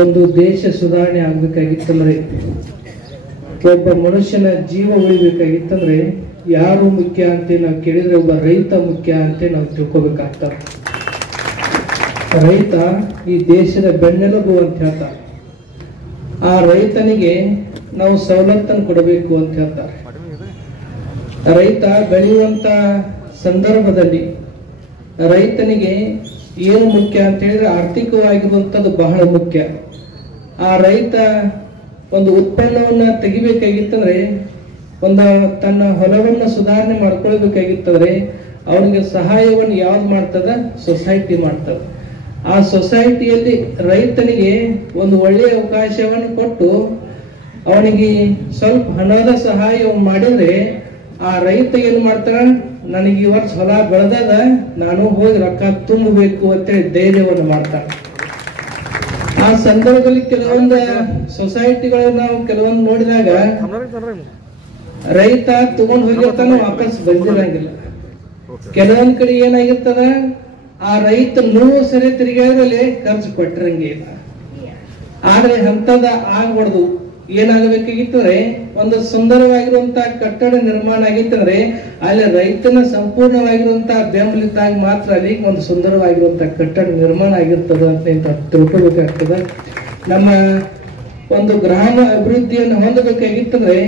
ಒಂದು ದೇಶ ಸುಧಾರಣೆ ಆಗ್ಬೇಕಾಗಿತ್ತಂದ್ರೆ, ಒಬ್ಬ ಮನುಷ್ಯನ ಜೀವ ಉಳಿಬೇಕಾಗಿತ್ತಂದ್ರೆ ಯಾರು ಮುಖ್ಯ ಅಂತ ನಾವು ಕೇಳಿದ್ರೆ ಒಬ್ಬ ರೈತ ಮುಖ್ಯ ಅಂತ ನಾವು ತಿಳ್ಕೊಬೇಕಾಗ್ತದೆ. ರೈತ ಈ ದೇಶದ ಬೆನ್ನೆಲುಬು ಅಂತ ಹೇಳ್ತಾರೆ. ಆ ರೈತನಿಗೆ ನಾವು ಸವಲತ್ತನ್ನು ಕೊಡಬೇಕು ಅಂತ ಹೇಳ್ತಾರೆ. ರೈತ ಬೆಳೆಯುವಂತ ಸಂದರ್ಭದಲ್ಲಿ ರೈತನಿಗೆ ಏನು ಮುಖ್ಯ ಅಂತ ಹೇಳಿದ್ರೆ ಆರ್ಥಿಕವಾಗಿರುವಂಥದ್ದು ಬಹಳ ಮುಖ್ಯ. ಆ ರೈತ ಒಂದು ಉತ್ಪನ್ನವನ್ನ ತೆಗಿಬೇಕಾಗಿತ್ತಂದ್ರೆ, ತನ್ನ ಹೊಲವನ್ನ ಸುಧಾರಣೆ ಮಾಡ್ಕೊಳ್ಬೇಕಾಗಿತ್ತಂದ್ರೆ ಅವನಿಗೆ ಸಹಾಯವನ್ನು ಯಾವ್ದು ಮಾಡ್ತದ? ಸೊಸೈಟಿ ಮಾಡ್ತದ. ಆ ಸೊಸೈಟಿಯಲ್ಲಿ ರೈತನಿಗೆ ಒಂದು ಒಳ್ಳೆಯ ಅವಕಾಶವನ್ನು ಕೊಟ್ಟು ಅವನಿಗೆ ಸ್ವಲ್ಪ ಹಣದ ಸಹಾಯ ಮಾಡಿದ್ರೆ ಆ ರೈತ ಏನ್ ಮಾಡ್ತಾರ, ನನಗೆ ಈ ವರ್ಷ ಹೊಲ ಬೆಳೆದಾಗ ನಾನು ಹೋಗಿ ರೊಕ್ಕ ತುಂಬಬೇಕು ಅಂತೇಳಿ ಧೈರ್ಯವನ್ನು ಮಾಡ್ತಾನೆ. ಆ ಸಂದರ್ಭದಲ್ಲಿ ಕೆಲವೊಂದು ಸೊಸೈಟಿಗಳು ನಾವು ಕೆಲವೊಂದು ನೋಡಿದಾಗ ರೈತ ತಗೊಂಡ್ ಹೋಗಿರ್ತಾನ, ವಾಪಸ್ ಬಂದಿರಂಗಿಲ್ಲ. ಕೆಲವೊಂದ್ ಕಡೆ ಏನಾಗಿರ್ತದ, ಆ ರೈತ 100 ಸರಿ ತಿರುಗಾಡಲೆ ಖರ್ಚು ಕೊಟ್ಟಿರಂಗಿಲ್ಲ. ಆದ್ರೆ ಅಂತದ ಆಗ್ಬಾರ್ದು. ಏನಾಗಬೇಕಾಗಿತ್ತಂದ್ರೆ, ಒಂದು ಸುಂದರವಾಗಿರುವಂತಹ ಕಟ್ಟಡ ನಿರ್ಮಾಣ ಆಗಿತ್ತಂದ್ರೆ ಅಲ್ಲಿ ರೈತನ ಸಂಪೂರ್ಣವಾಗಿರುವಂತಹ ಬೆಂಬಲಿದ್ದಾಗ ಮಾತ್ರ ಅಲ್ಲಿ ಒಂದು ಸುಂದರವಾಗಿರುವಂತಹ ಕಟ್ಟಡ ನಿರ್ಮಾಣ ಆಗಿರ್ತದ ಅಂತ ತಿಳ್ಕೊಬೇಕಾಗ್ತದ. ನಮ್ಮ ಒಂದು ಗ್ರಾಮ ಅಭಿವೃದ್ಧಿಯನ್ನು ಹೊಂದಬೇಕಾಗಿತ್ತಂದ್ರೆ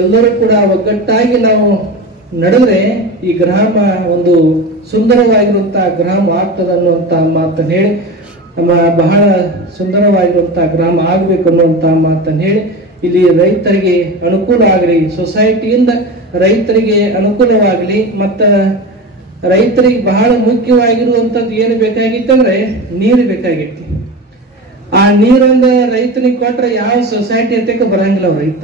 ಎಲ್ಲರೂ ಕೂಡ ಒಗ್ಗಟ್ಟಾಗಿ ನಾವು ನಡೆದ್ರೆ ಈ ಗ್ರಾಮ ಒಂದು ಸುಂದರವಾಗಿರುವಂತಹ ಗ್ರಾಮ ಆಗ್ತದ ಅನ್ನುವಂತ ಮಾತನ್ನು ಹೇಳಿ, ನಮ್ಮ ಬಹಳ ಸುಂದರವಾಗಿರುವಂತಹ ಗ್ರಾಮ ಆಗ್ಬೇಕು ಅನ್ನುವಂತ ಮಾತನ್ನು ಹೇಳಿ, ಇಲ್ಲಿ ರೈತರಿಗೆ ಅನುಕೂಲ ಆಗಲಿ, ಸೊಸೈಟಿಯಿಂದ ರೈತರಿಗೆ ಅನುಕೂಲವಾಗಲಿ, ಮತ್ತ ರೈತರಿಗೆ ಬಹಳ ಮುಖ್ಯವಾಗಿರುವಂತದ್ದು ಏನು ಬೇಕಾಗಿತ್ತಂದ್ರೆ ನೀರು ಬೇಕಾಗಿತ್ತು. ಆ ನೀರನ್ನ ರೈತನಿಗೆ ಕೊಟ್ರೆ ಯಾವ ಸೊಸೈಟಿ ಅಂತಕ್ಕೆ ಬರಂಗಿಲ್ಲ. ರೈತ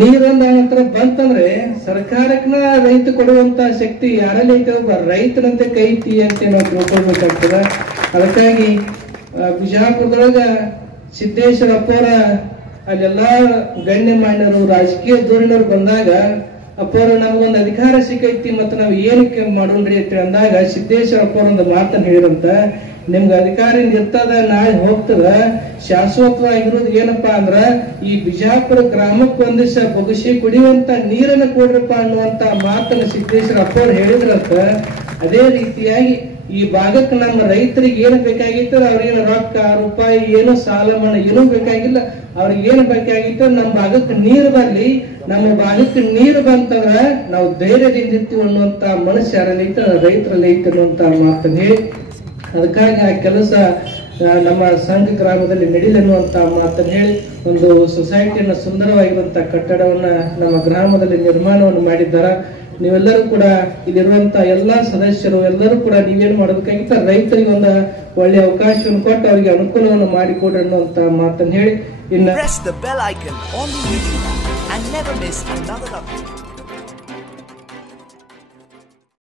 ನೀರನ್ನ ನಂತರ ಬಂತಂದ್ರೆ ಸರ್ಕಾರಕ್ಕನ ರೈತ ಕೊಡುವಂತ ಶಕ್ತಿ ಯಾರಲ್ಲಿ ಐತೆ? ಒಬ್ಬ ರೈತನಂತೆ ಕೈತಿ ಅಂತ ನಾವು ತಿಳ್ಕೊಳ್ಬೇಕಾಗ್ತದ. ಅದಕ್ಕಾಗಿ ಬಿಜಾಪುರದೊಳಗ ಸಿದ್ದೇಶ್ವರ ಅಪ್ಪರ ಅಲ್ಲೆಲ್ಲಾ ಗಣ್ಯಮಾನ್ಯರು ರಾಜಕೀಯ ಧೋರಣರು ಬಂದಾಗ ಅಪ್ಪರು ನಮಗೊಂದು ಅಧಿಕಾರ ಸಿಕ್ಕೈತಿ ಮತ್ತು ನಾವು ಏನಕ್ಕೆ ಮಾಡೋಣ್ರಿ ಅಂತ ಅಂದಾಗ ಸಿದ್ದೇಶ್ವರ ಅಪ್ಪರ ಒಂದು ಮಾತನ್ನು ಹೇಳಿರಂತ, ನಿಮ್ಗೆ ಅಧಿಕಾರ ಇರ್ತದ, ನಾಳೆ ಹೋಗ್ತದ, ಶಾಶ್ವತವಾಗಿರೋದು ಏನಪ್ಪಾ ಅಂದ್ರ ಈ ಬಿಜಾಪುರ ಗ್ರಾಮಕ್ಕೆ ಒಂದಿವಸ ಬೊಗಸಿ ಕುಡಿಯುವಂತ ನೀರನ್ನ ಕೊಡ್ರಪ್ಪ ಅನ್ನುವಂತ ಮಾತನ್ನ ಸಿದ್ದೇಶ್ವರ ಅಪ್ಪರು ಹೇಳಿದ್ರಂತ. ಅದೇ ರೀತಿಯಾಗಿ ಈ ಭಾಗಕ್ಕೆ ನಮ್ಮ ರೈತರಿಗೆ ಏನು ಬೇಕಾಗಿತ್ತು, ಅವ್ರಿಗೇನು ರೊಕ್ಕ ರೂಪಾಯಿ ಏನು ಸಾಲ ಮನ್ನಾ ಏನೂ ಬೇಕಾಗಿಲ್ಲ. ಅವ್ರಿಗೆ ಏನು ಬೇಕಾಗಿತ್ತು, ನಮ್ಮ ಭಾಗಕ್ಕೆ ನೀರು ಬರ್ಲಿ, ನಮ್ಮ ಭಾಗಕ್ಕೆ ನೀರು ಬಂತಂದ್ರ ನಾವು ಧೈರ್ಯದಿಂದ ಇರ್ತೀವಿ ಅನ್ನುವಂತ ಮನಸ್ಸು ಯಾರಲ್ಲಿ ಐತೆ, ರೈತರಲ್ಲಿ ಐತೆ ಅನ್ನುವಂತ ಮಾತನ್ನು ಹೇಳಿ, ಅದಕ್ಕಾಗಿ ಆ ಕೆಲಸ ನಮ್ಮ ಸಂಘ ಗ್ರಾಮದಲ್ಲಿ ನಡೀಲಿ ಅನ್ನುವಂತ ಮಾತನ್ನು ಹೇಳಿ ಒಂದು ಸೊಸೈಟಿಯನ್ನ ಸುಂದರವಾಗಿರುವಂತಹ ಕಟ್ಟಡವನ್ನ ನಮ್ಮ ಗ್ರಾಮದಲ್ಲಿ ನಿರ್ಮಾಣವನ್ನು ಮಾಡಿದ್ದಾರೆ. ನೀವೆಲ್ಲರೂ ಕೂಡ ಇಲ್ಲಿರುವಂತ ಎಲ್ಲಾ ಸದಸ್ಯರು ಎಲ್ಲರೂ ಕೂಡ ನೀವೇನು ಮಾಡಬೇಕಾಗಿತ್ತು, ರೈತರಿಗೆ ಒಂದು ಒಳ್ಳೆಯ ಅವಕಾಶವನ್ನು ಕೊಟ್ಟು ಅವರಿಗೆ ಅನುಕೂಲವನ್ನು ಮಾಡಿಕೊಡ್ರಿ ಅನ್ನುವಂತ ಮಾತನ್ನು ಹೇಳಿ, press the bell icon on the video and never miss another update.